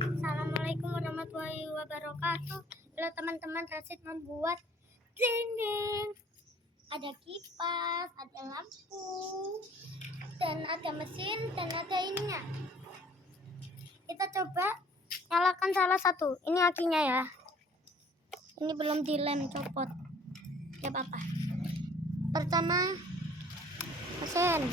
Assalamualaikum warahmatullahi wabarakatuh. Halo teman-teman, Rasid membuat dinding. Ada kipas, ada lampu, dan ada mesin, dan ada ininya. Kita coba nyalakan salah satu. Ini akinya ya. Ini belum dilem, copot. Gak apa-apa. Pertama, mesin.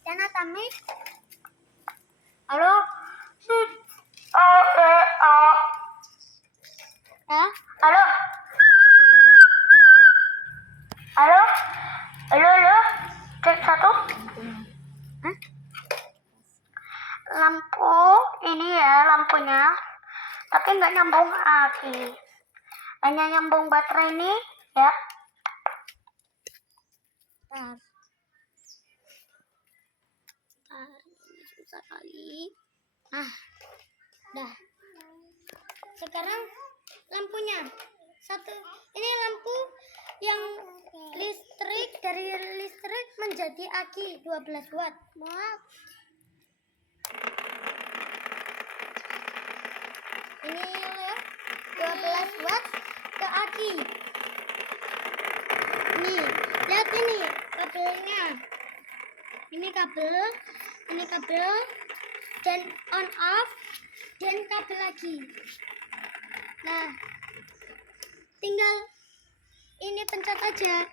Dana Tami. Halo. Ya, halo. Halo. Halo. Cek satu. Hah? Lampu ini ya lampunya, tapi nggak nyambung aki, hanya nyambung baterai ini ya. Susah kali. Dah. Sekarang lampunya satu. Ini lampu yang listrik, dari listrik menjadi aki 12 watt. Maaf. Ini ya 12 watt ke aki. Nih, lihat ini kabelnya. Ini kabel, dan on off, dan kabel lagi. Nah, tinggal ini pencet aja.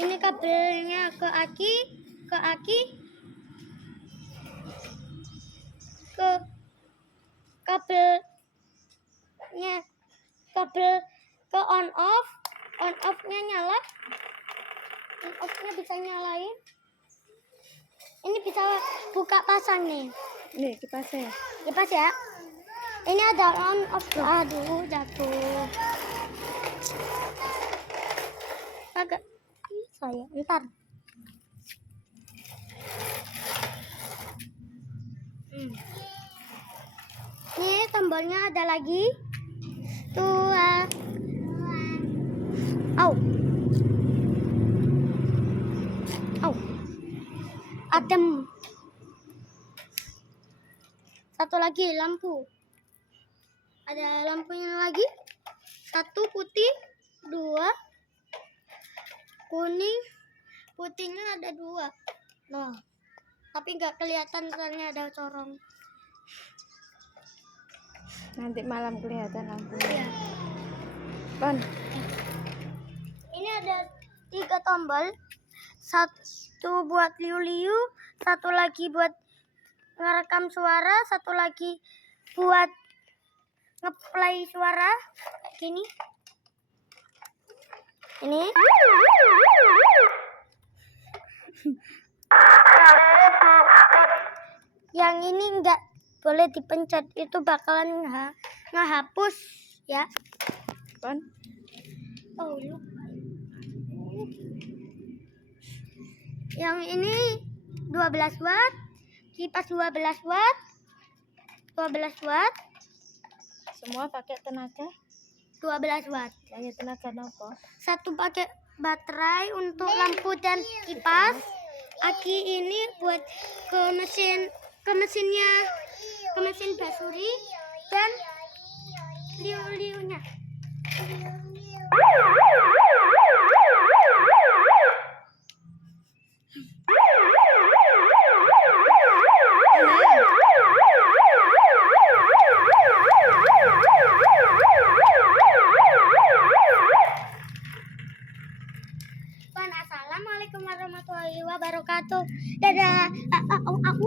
Ini kabelnya ke aki, ke kabelnya, kabel ke on offnya nyala, on offnya bisa nyalain. Ini bisa buka pasang nih. Nih kipasnya. Kipas ya. Ini ada on off. Aduh, jatuh. Agak saya ntar. Nih tombolnya ada lagi. Tuh. Adem. Satu lagi lampu. Ada lampunya lagi. Satu putih, dua kuning. Putihnya ada dua. Nah, tapi nggak kelihatan soalnya ada corong. Nanti malam kelihatan lampunya. Iya. Kon. Ini ada 3 tombol. Satu buat liu-liu, satu lagi buat ngerekam suara, satu lagi buat ngeplay suara kayak gini. Ini. Yang ini enggak boleh dipencet, itu bakalan ngehapus ya. Kon. Oh, lupa. Yang ini 12 watt, kipas 12 watt, 12 watt. Semua pakai tenaga 12 watt. Pakai tenaga nopo? Satu pakai baterai untuk lampu dan kipas. Aki ini buat ke mesinnya, ke mesin basuri dan liu-liunya. Assalamualaikum warahmatullahi wabarakatuh. Dadah. Aku